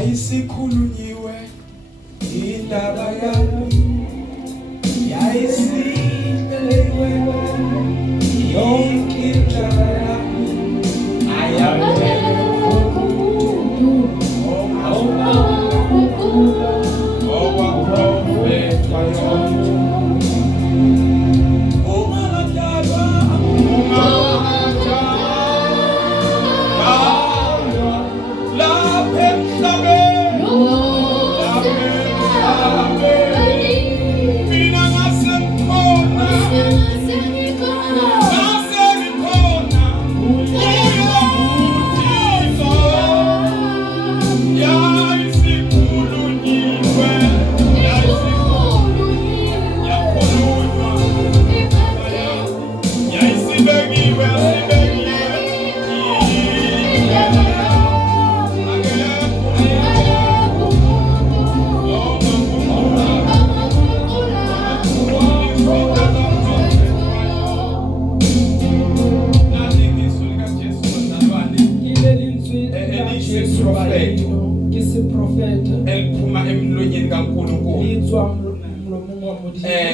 yayisikhulunyiwe indaba yami yayisimelwe yonke indaba yami ayabheke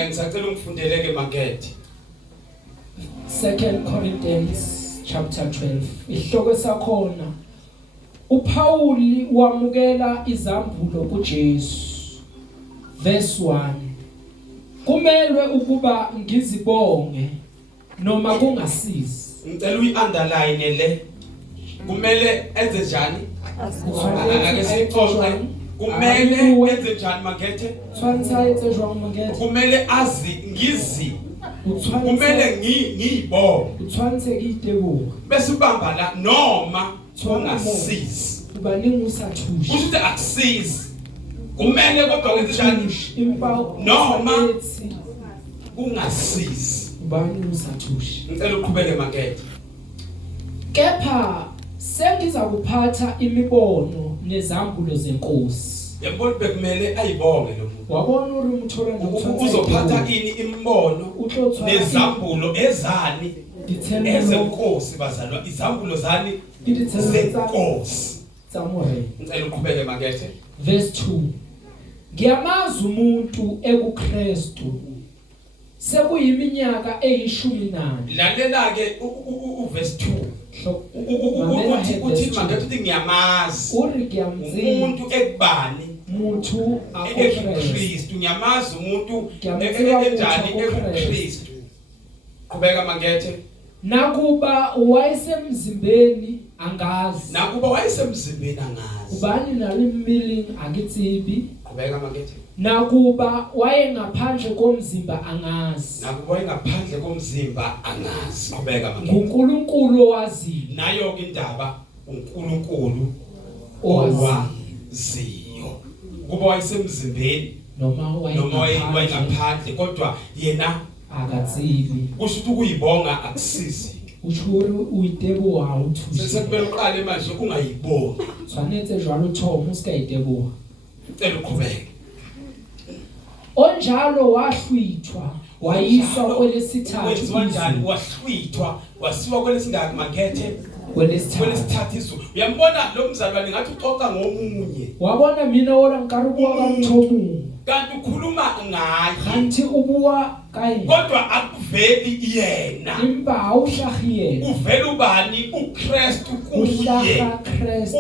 ngisacela ungifundeleke makethe 2 Corinthians chapter 12 ihloko sakhona uPauli wamukela izambulo kuJesu verse 1 kumelwe ukuba ngizibonge noma kungasizi ngicela uyi-underline le kumele enze njani ake siyixoxe kumele enze njani makethe kumele azi ngizi kumele ngiyibonge bese ubamba la noma ungasizi ubaningi usathusha uthi akusizi kumele kodwa wenze njani noma ungasizi ubaningi usathusha ngicela uqhubeke makethe kepha sengiza kuphatha imibono nezambulo zenkosi yabona bekumele ayibonge lo muntu wabona umthola uzophatha ini imbono nezambulo ezani ezenkosi bazalwa izambulo zani zenkosi samore ngicela uqhubeke makethe verse 2 ngiyamazi umuntu ekuKristu sekuyiminyaka e14 lalela ke uverse 2 uthi makethe ngiyamazi umuntu ekubani umuntu ekuKristu ngiyamazi umuntu enjani ekuKristu qhubeka makethe nakuba wayesemzimbeni angazi ubani nalimili akitsibi qhubeka makethe nakuba wayengaphandle komzimba angazi qhubeka makethe uNkulunkulu owaziyo nayo ke indaba uNkulunkulu owaziyo kuba wayesemzimbeni noma wayengaphandle kodwa yena akatsibi kusho ukuthi ukuyibonga akusizi uchuru uitebo ha uthushi sekumele uqale manje ungayibongi tshwanetse jwalo thomo ska itebo cela uqhubeke onjalo wahlwithwa wayiswa kwelesithathu kanjani wahlwithwa wasiwa kwelesingaki makethe kwelesithathu izulu uyambona lo mzalwane ngathi uxoxa ngomunye wabona mina wona nkarubuwa kamthomu kanti ukhuluma ngaye kanti ubuwa kaye kodwa akuveli yena imba awuhlahi yena uvela ubani uKristu kuye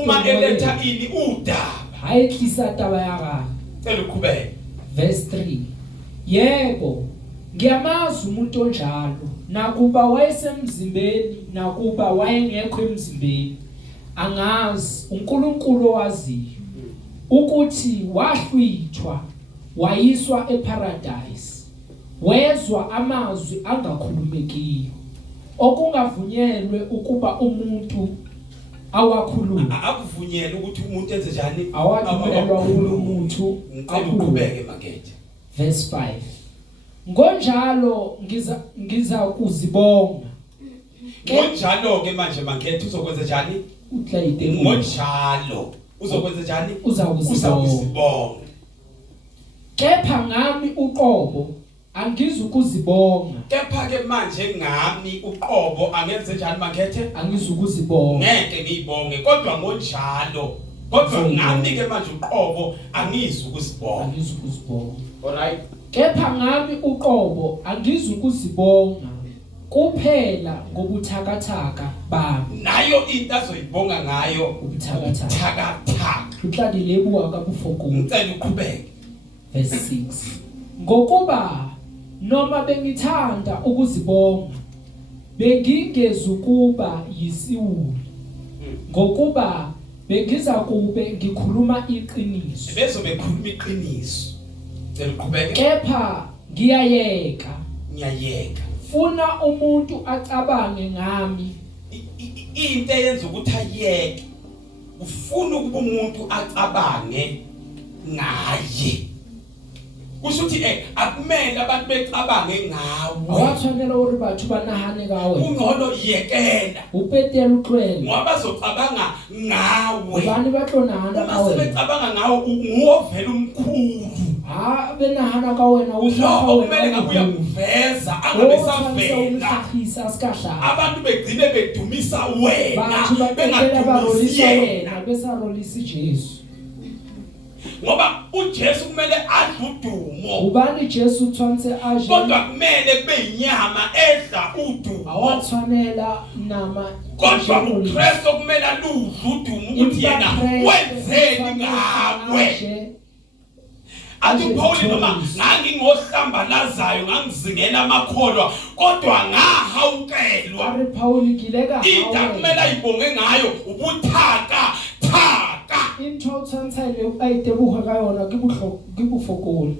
uma eletha ini udaba hayihlisa taba yakhe cela uqhubeke verse 3 yebo ngiyamazi umuntu onjalo nakuba wayesemzimbeni nakuba wayengekho emzimbeni angazi uNkulunkulu owaziyo ukuthi wahlwithwa wayiswa eparadise wezwa amazwi angakhulumekiyo okungavunyelwe ukuba umuntu awakhulume akuvunyelwe ukuthi umuntu enze njani awakhulelwa umuntu aqhubeke makethe verse 5 ngonjalo ngiza kuzibonga ngonjalo ke manje makethe uzokwenza njani uthlayite ngonjalo uzokwenza njani uzakuzibonga kepha ngami uqobo angizukuzibonga kepha ke manje ngami uqobo angenze njani makethe angizukuzibonga ngeke ngiyibonge kodwa ngonjalo kodwa ngami ke manje uqobo angizwi ukuzibonga. Alright, kepha ngami uqobo angizukuzibonga kuphela ngobuthakathaka bami. nayo into azoyibonga ngayo Ubuthakathaka. ubuthakathaka. Uhlalilebuka kabufokolo. Ngicela uqhubeke. Verse 6. Ngokuba noma bengithanda ukuzibonga bengingezukuba yisiwuli. Ngokuba bengiza kube ngikhuluma iqiniso. Bese bekhuluma iqiniso. Ngicela uqhubeke. Kepha ngiyayeka. Ngiyayeka. Funa umuntu acabange ngami. Into eyenza ukuthi ayeke. Ufuna ukuba umuntu acabange ngaye. Kusho ukuthi akumele abantu becabange ngawe. Awathanela uri bathu banahane kawe. Ungcono yekela. Upetela uxwele. Ngoba bazocabanga ngawe. Bani bahlonana Uma kawe. sebecabanga ngawe nguwovela umkhulu. Benahana kawena Uhloko kumele ngakuya kuveza angabesavela. Abantu begcine bedumisa wena bengadumisi yena. Besarolisa Jesu. Ngoba uJesu kumele adludumo. Ubani Jesu tshwantse aje. Kodwa kumele kube inyama edla udumo. Awatshwanela nama. Kodwa uKristu kumele aludludumo ukuthi yena wenzeni ngawe. Athi Paul noma ngangingohlambalazayo ngangizingela amakholwa kodwa ngahawukelwa. Ari Paul ngileka hawe. Into kumele ayibonge ngayo ubuthaka thaka. Into tsantsele ayitebuha kayona kibufokolo.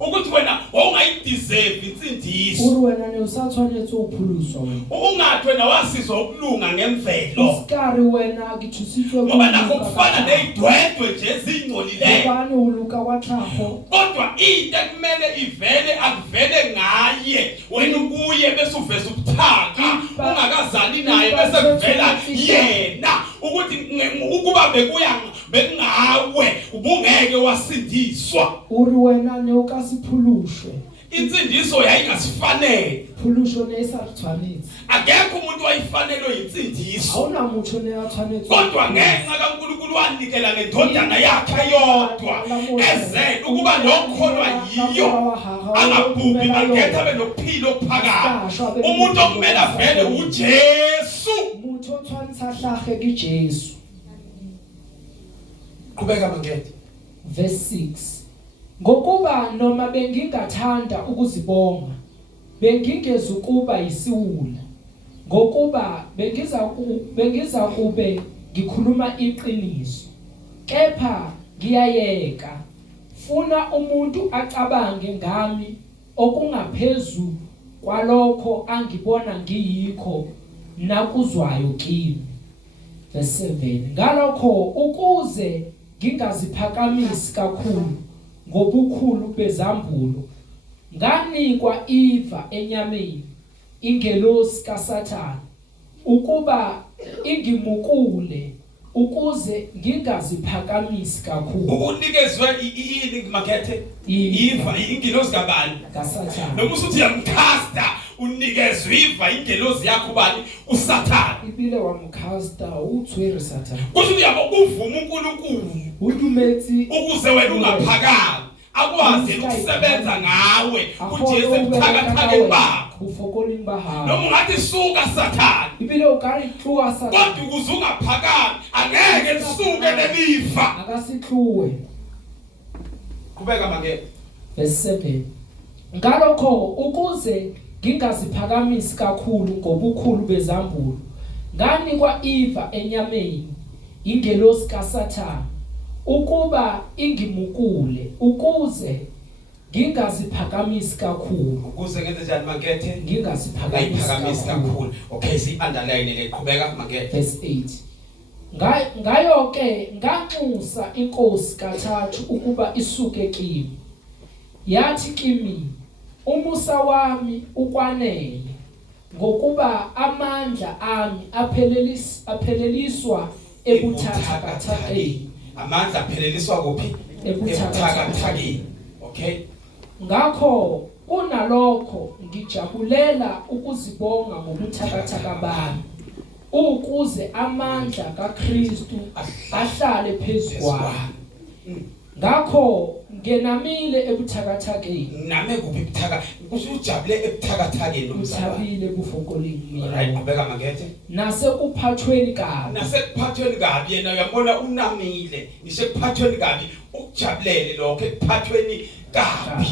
Ukuthi wena wawungayideserve insindiso. Uri wena ne usathwanetse ukuphuluswa wena. Ungathi wena wasizwa ukulunga ngemvelo. Isikari wena ngithusitswe ngoba nakho kufana nezidwedwe nje ezingcolile. Ubani uluka kwaThapho. Kodwa into kumele ivele akuvele ngaye wena ukuye bese uveza ubuthaka ungakazali naye bese kuvela yena ukuthi ukuba bekuya bengawe ubungeke wasindiswa. Uri wena ne ukasiphulushwe. Insindiso yayingasifanele. Phulusho nesathwanetse. Akekho umuntu wayifanelwe insindiso. Awunamuntu neyathwanetse. Kodwa ngenxa kaNkulunkulu wanikela ngendodana yakhe yodwa ezele ukuba lokholwa yiyo angabhubhi bakhetha benokuphila phakathi. Umuntu okumele avele uJesu. Umuntu othwanisa hlahe kuJesu. Qhubeka mangeke. Verse 6. Ngokuba noma bengingathanda ukuzibonga bengingezukuba yisiwula. Ngokuba bengiza kube ngikhuluma iqiniso. Kepha ngiyayeka. Funa umuntu acabange ngami okungaphezulu kwalokho angibona ngiyikho nakuzwayo kimi. Verse 7. Ngalokho ukuze ngingaziphakamisi kakhulu ngobukhulu bezambulo nganikwa iva enyameni ingelosi kaSathane ukuba ingimukule ukuze ngingaziphakamisi kakhulu. Unikezwe ini makhethe iva ingelosi kabani kaSathane. Noma usuthi yamcasta unikezwe iva ingelosi yakho bani uSathane. Ibile wamcasta uthwere Sathane. Kusho uyabo uvuma uNkulunkulu udumethi ukuze wena ungaphakami akwazi ukusebenza ngawe uJesu ebuthakathake bakho ufokolini bahayi. noma ungathi suka Sathane ibile ukari hluwa Sathane kodwa ukuze ungaphakami angeke lisuke lelifa akasihluwe. Qhubeka mangeke. Verse 7. Ngalokho ukuze ngingaziphakamisi kakhulu ngobukhulu bezambulo nganikwa iva enyameni ingelosi kaSathane ukuba ingimukule ukuze ngingaziphakamisi kakhulu. Ukuze ngenze njani makethe? Ngingaziphakamisi kakhulu. Okay, si underline le qhubeka makethe. Verse 8. Ngayo ke nganxusa inkosi kathathu ukuba isuke kimi. Yathi kimi umusa wami ukwanele ngokuba amandla ami apheleliswa ebuthakathakeni. Amandla apheleliswa kuphi? Ebuthakathakeni. Okay. Ngakho kunalokho ngijabulela ukuzibonga ngobuthakathaka bami ukuze amandla kaKristu ahlale phezukwami. Ngakho ngenamile ebuthakathakeni. Name kuphi ebuthaka? Kusho ujabule ebuthakathakeni nomzalwane. Uthabile bufokoleni mina. Right, qhubeka makethe. Nasekuphathweni kabi. Nasekuphathweni kabi yena uyabona unamile. Nisekuphathweni kabi ukujabulele lokho ekuphathweni kabi.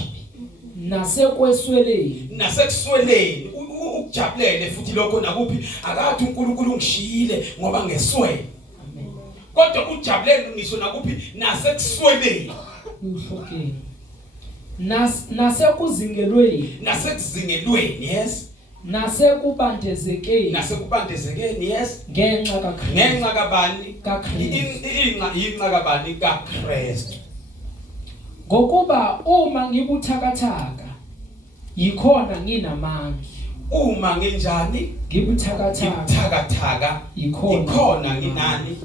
Nasekwesweleni. Nasekusweleni ukujabulele futhi lokho nakuphi akathi uNkulunkulu ungishiyile ngoba ngeswele. Kodwa ujabulele ngisho nakuphi nasekusweleni. Uhlokeni. Nasekuzingelweni. Nasekuzingelweni, yes. Nasekubandezekeni. Nasekubandezekeni, yes. Ngenxa kaKristu. Ngenxa kabani? kaKristu. Inxa kabani kaKristu. Ngokuba uma ngibuthakathaka yikhona nginamandla. Uma ngenjani? Ngibuthakathaka yikhona nginani?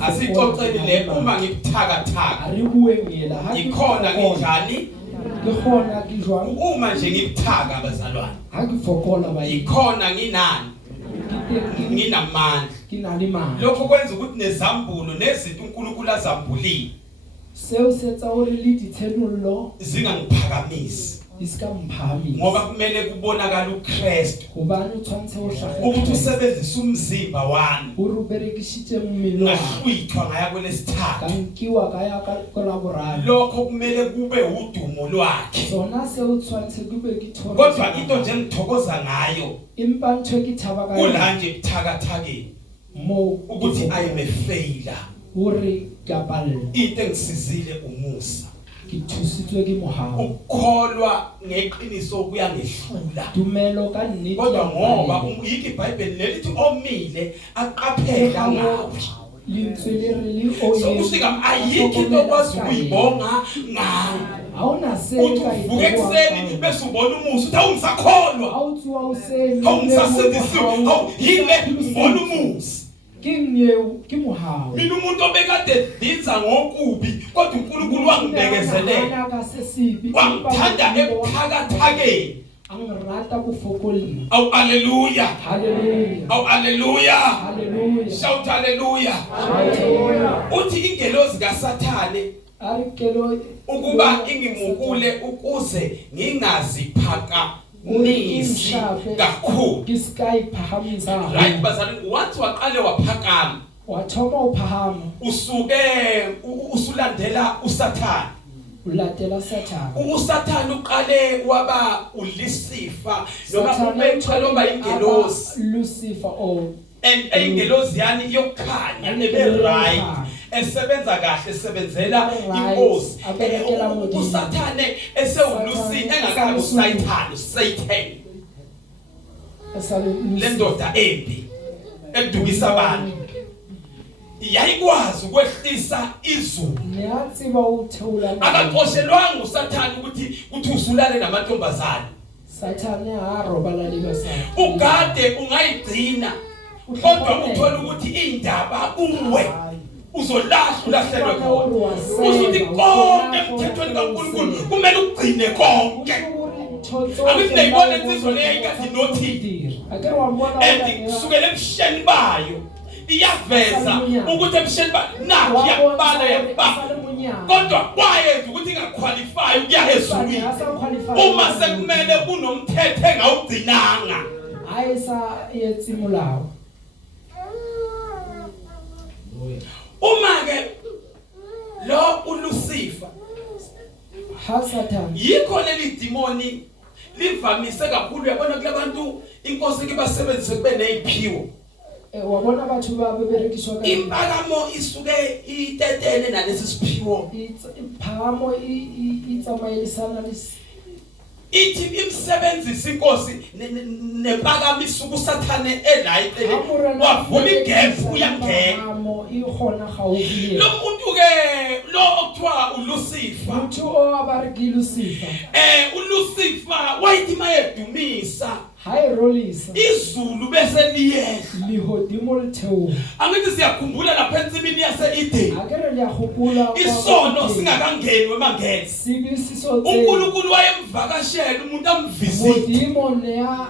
Asixoxeni le uma ngibuthakathaka. Aribuye ngiyela. Yikhona ngenjani? Ngikhona ngijwa. Uma nje ngibuthaka abazalwane. Akifokola bayi. Yikhona nginani? Nginamandla. Kinanimandla. Lokho kwenza ukuthi nezambulo nezinto uNkulunkulu azambulile. Sewusetsa uri lidithelullo zingangiphakamisi. Isikamphami. Ngoba kumele kubonakala uKristu. Ubani uthwantse uhlahla. Ukuthi usebenzisa umzimba wami. Uruberekishite umilo. Ngahlwithwa ngaya kwelesithathu. Kankiwa kaya kolaborana. Lokho kumele kube udumo lwakhe. Sona sewuthwantse kube kithona. Kodwa into nje ngithokoza ngayo. Impantho ekithaba kayo. Kulanje ebuthakathakeni. Mo ukuthi I am a failure. Uri kapal. Into engisizile umusa. Kithusitswe ke mohao. Ukukholwa ngeqiniso kuyangehlula. Tumelo ka nnete. Kodwa ngoba yiki iBhayibheli lelithi omile aqaphela ngawe. Lintswelereli oye. So kusika ayikho into okwazi ukuyibonga ngawe. Awunaseka ivuke ekseni bese ubona umusa uthi awungisakholwa. Awuthiwa useni. Awungisasindisiwe. Yile ubona umusa. Kinyewu kimuhawe. Mina umuntu obekade dinza ngokubi kodwa uNkulunkulu wangibekezelela. Wangithanda ebuthakathakeni. Angirata kufokolini. Awu haleluya. Haleluya. Awu haleluya. Haleluya. Shout haleluya. Haleluya. Uthi ingelozi kaSathane arikelo ukuba ingimukule ukuze ngingaziphaka nisi kakhulu. Iskai phahamisa. Right bazalwane wathi waqale waphakama. Wathoma uphahama. Usuke usulandela uSathane. Ulatela Sathane. uSathane uqale waba uLucifer noma ubeqala oba ingelosi. Lucifer o. And ingelosi yani yokukhanya ebe right. Esebenza kahle esebenzela inkosi. uSathane esewulusi engakabi uSathane Satan. Lendoda embi edukisa abantu. Yayikwazi ukwehlisa izulu. Niyatsiba uthula. Akaxoshelwanga uSathane ukuthi usulale namantombazane. Sathane harobala libasana. Ugade ungayigcina. Kodwa uthola ukuthi indaba kuwe uzolahlwa ulahlelwe khona. Usuthi konke emthethweni kaNkulunkulu kumele ugcine konke. Akuthi nayibona insizwa leyo ingathi nothini. And kusukela ebusheni bayo iyaveza ukuthi ebusheni bayo nakho yakubala. Kodwa kwayenza ukuthi ingaqualify ukuya ezulwini. Uma sekumele kunomthetho engawugcinanga. Ayisa yetsimulawo. Uma ke lo uLucifer Sathane yikho leli demoni livamise kakhulu yabona kulabantu inkosi kibasebenzise kube neziphiwo. Wabona bathu babeberekiswa ka impakamo isuke itetene nalesi siphiwo. Iphakamo itsamayisana lesi. Ithi imsebenzisa inkosi nepakamo isuku uSathane elayitele wavula igap uyangena. Lo muntu ke lo okuthiwa uLucifer. Umuntu owabariki Lucifer. uLucifer wayithi mayedumisa. Hayi rolisa. Izulu bese liyehla. Lihodimo litheu. Angithi siyakhumbula lapha ensimini yase-Eden. Akere liyakhumbula isono singakangeni wemangele. Sibi sisotshe. uNkulunkulu wayemvakashela umuntu amvisite. Hodimo neya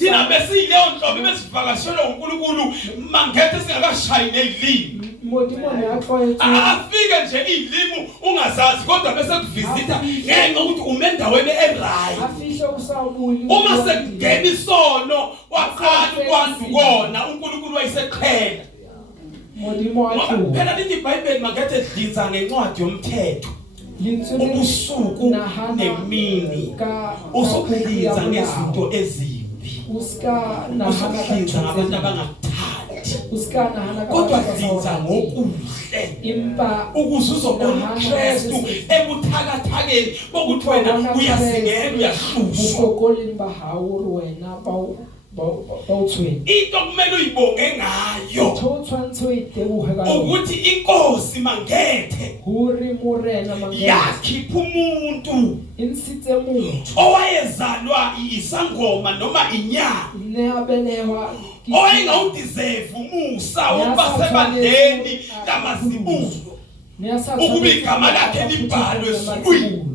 thina besiyileyo nhlobo besivakashelwe uNkulunkulu mangethe singakashayi nezilimi modimo ne atlwaetse afike nje izilimi ungazazi kodwa bese kuvisita ngenxa ukuthi ume endaweni eright afihle usawubuli uma sekungena isono waqala ukwanza ukona uNkulunkulu wayeseqhela modimo athu phela lithi iBhayibheli makethe dlinza ngencwadi yomthetho ubusuku nemini usukudlinza ngezinto ezimbi uska na usukudlinza ngabantu abangakuthandi kodwa dlinza ngokuhle impa ukuze uzobona uKristu ebuthakathakeni bokuthi wena uyasingena uyahlushwa ugokolini bahawuru wena bawuthweni into kumele uyibonge ngayo ukuthi inkosi mangethe huri morena mangethe yakhipha umuntu insitse umuntu owayezalwa isangoma noma inyama neabelewa owayengawudeserve umusa ubasebandleni lamazibulo ukuba igama lakhe libhalwe ezulwini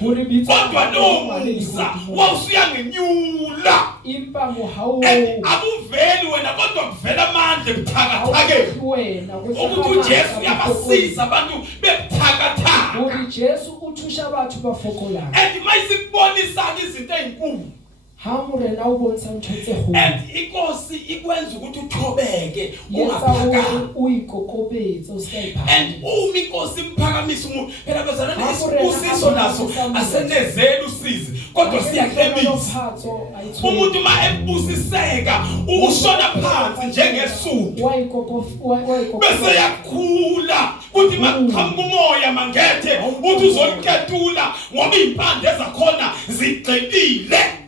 kodwa lo musa wawusuyangenyula impa mohawu akuveli wena kodwa kuvela amandla ebuthakathakeni ukuthi uJesu uyabasiza abantu bebuthakathaka uJesu uthusha abantu bafokolana mayisikubonisa izinto ezinkulu hamurena ubonisa umthetse ho inkosi ikwenza ukuthi uthobeke ungaphakama uyikokobetsa usayipha uma inkosi imphakamisa umuntu phela bazalwane isibusiso naso asenezela usizi kodwa siyakhemisa umuntu uma ebusiseka ushona phansi njengesundu bese yakhula uthi maqhamuka umoya mangethe uthi uzoliketula ngoba impande zakhona zigxekile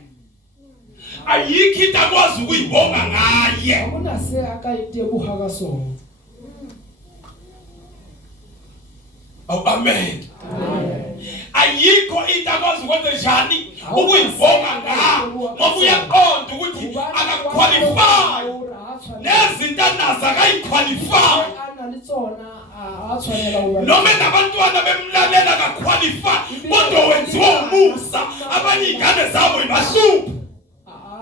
ayikho into akwazi ukuyibonga ngaye akunase akayitebuha kaso amen ayikho into akwazi ukwenza njani ukuyibonga ngayo ngoba uyaqonda ukuthi akaqualify nezinto anazo akayiqualify noma nabantwana bemlalela akaqualify kodwa wenziwa umusa abanye ingane zabo ibahlupha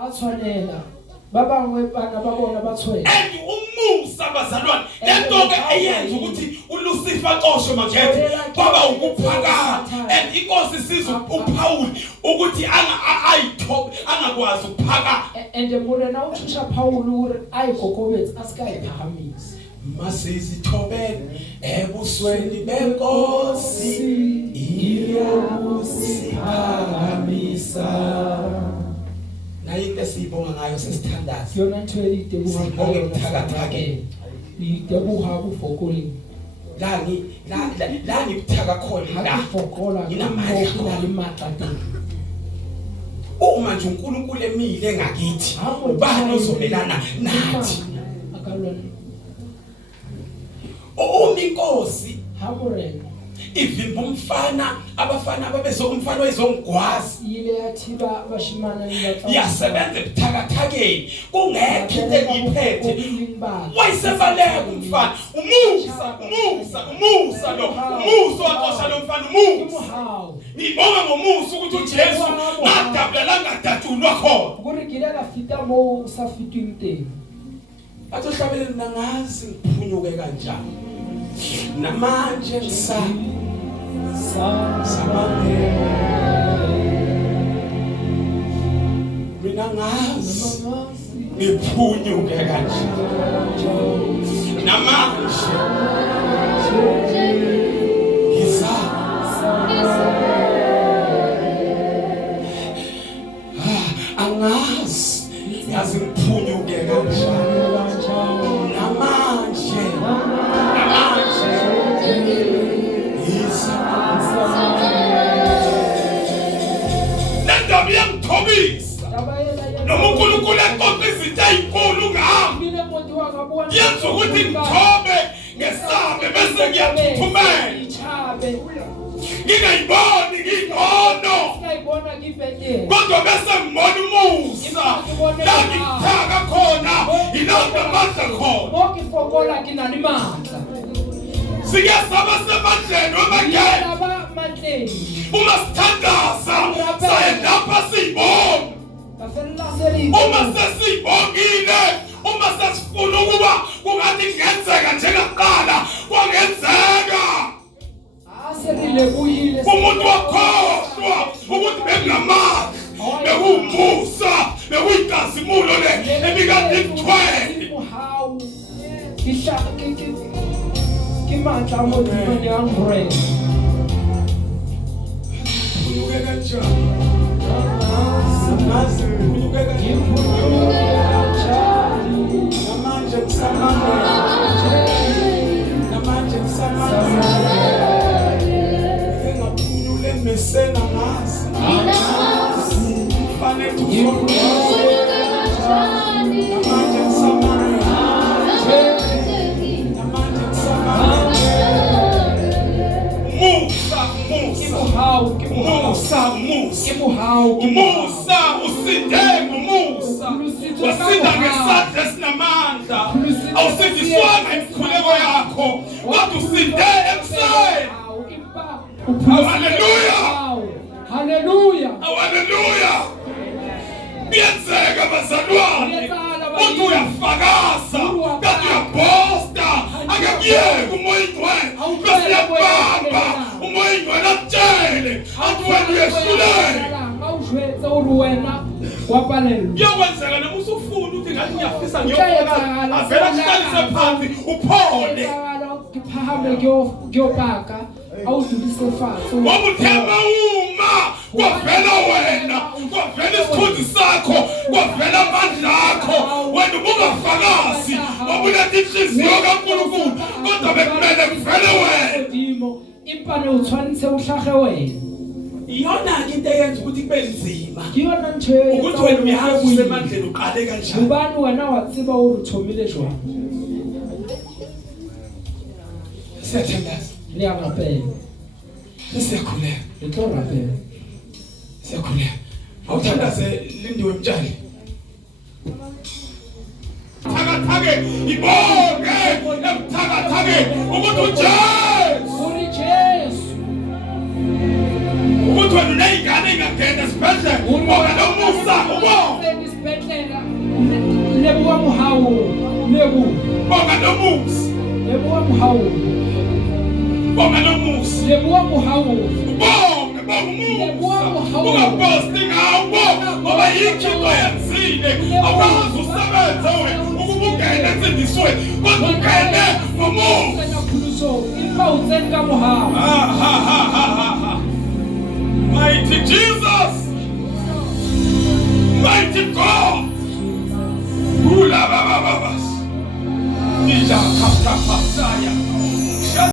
athwanela babangwe bana babona bathwele and umusa bazalwane lento ke eyenza ukuthi uLucifer qoshwe mangethe kwaba ukuphakama and inkosi sizwe uPaul ukuthi angakwazi ukuphaka and morena uthusha Paul ayigogobethe asikayiphakamisa masizithobele ebusweni benkosi iyobusiphakamisa na into esiyibonga ngayo sesithandaza yona into elide sibonge buthakathake itebuha kufokolini la ngibuthaka khona la fokola nginamandla limaqade uma nje uNkulunkulu emile ngakithi ubani ozomelana nathi akalona inkosi hamurena ivimba umfana abafana babezomfana wezongwazi ile yathiba bashimana nibathatha yasebenza ebuthakathakeni kungekho into engiphethe wayisebaleka umfana umusa lo umusa waqosha lo mfana umusa ngibonga ngomusa ukuthi uJesu ngadabula ngadatshulwa khona kurigile kafita mo usafitwa imteni athi uhlabeleni nangazi ngiphunyuke kanjani namanje samane mina ngazi ngiphunyuke kanjani namanje angazi yazi ngiphunyuke kanjani namanje nendaba iyangithobisa noma uNkulunkulu eqoqa izinto ezinkulu ngami yenza ukuthi ngithobe ngesabe bese ngiyathuthumela ngingayiboni ngingcono kodwa bese ngibona umusa la ngithaka khona ilapho amandla khona siyasaba semandleni wamageni uma sithandaza sayendapha siyibona uma sesibongile, uma sesifuna ukuba kungathi kungenzeka njengaqala kwangenzeka. Umuntu wakhohlwa ukuthi bekunamandla, bekuwumusa, bekuyinkazimulo le ebikade ithwele. Unyuke kanjani? Samazi unyuke kanjani? Namanje kusamanje. Namanje kusamanje. Engaphunyule mesena ngazi. Fanele unyuke kanjani? Namanje kusamanje. Namanje kusamanje. Musa usinde ngumusa wasida ngesandla esinamandla awusindiswanga imikhuleko yakho kodwa usinde emseni. Hallelujah, hallelujah, hallelujah. Kuyenzeka bazalwane uthi uyafakaza kanti uyabhosta akakuyeki umoya ingcwele bese uyabamba umoya ingcwele akutshele athi wena uyehluleka. Kuyakwenzeka noma usufuna ukuthi ngathi ngiyafisa ngiyofuna avela kuhlalise phansi uphole wabuthema uma kwavela wena kwavela isithunzi sakho kwavela amandla akho wena ubungafakazi wabuletha inhliziyo kaNkulunkulu kodwa bekumele kuvele wena. Impane utshwanetse o tlhage wena. Iyona into eyenza ukuthi kube nzima ukuthi wena uyazi usemandleni uqale kanjani. Ubani wena watsiba o re thomile jwang? Siyathandaza. Liyangapela. Siyakhuleka. Letlo rapela. Siyakhuleka. Awuthandaze Lindiwe Mtshali. Thakathake ibonge emthakathake ukuthi uJesu. Jesu. Ukuthi wena uneyingane ingangena esibhedlela ngoba nomusa ubonge. Esibhedlela. Lebuwa muhawu. Lebu. Bonga nomusa. Lebuwa muhawu. Bonga nomusa. Lebuwa muhawu. Bonga umusa. Ungaposti ngawo ngoba yikho oyenzile awazi usebenza wena ukuba ungene ensindisweni kodwa ungene ngomusa. Mighty Jesus, mighty God, Ula Baba Babas, Ila Kata Pasaya.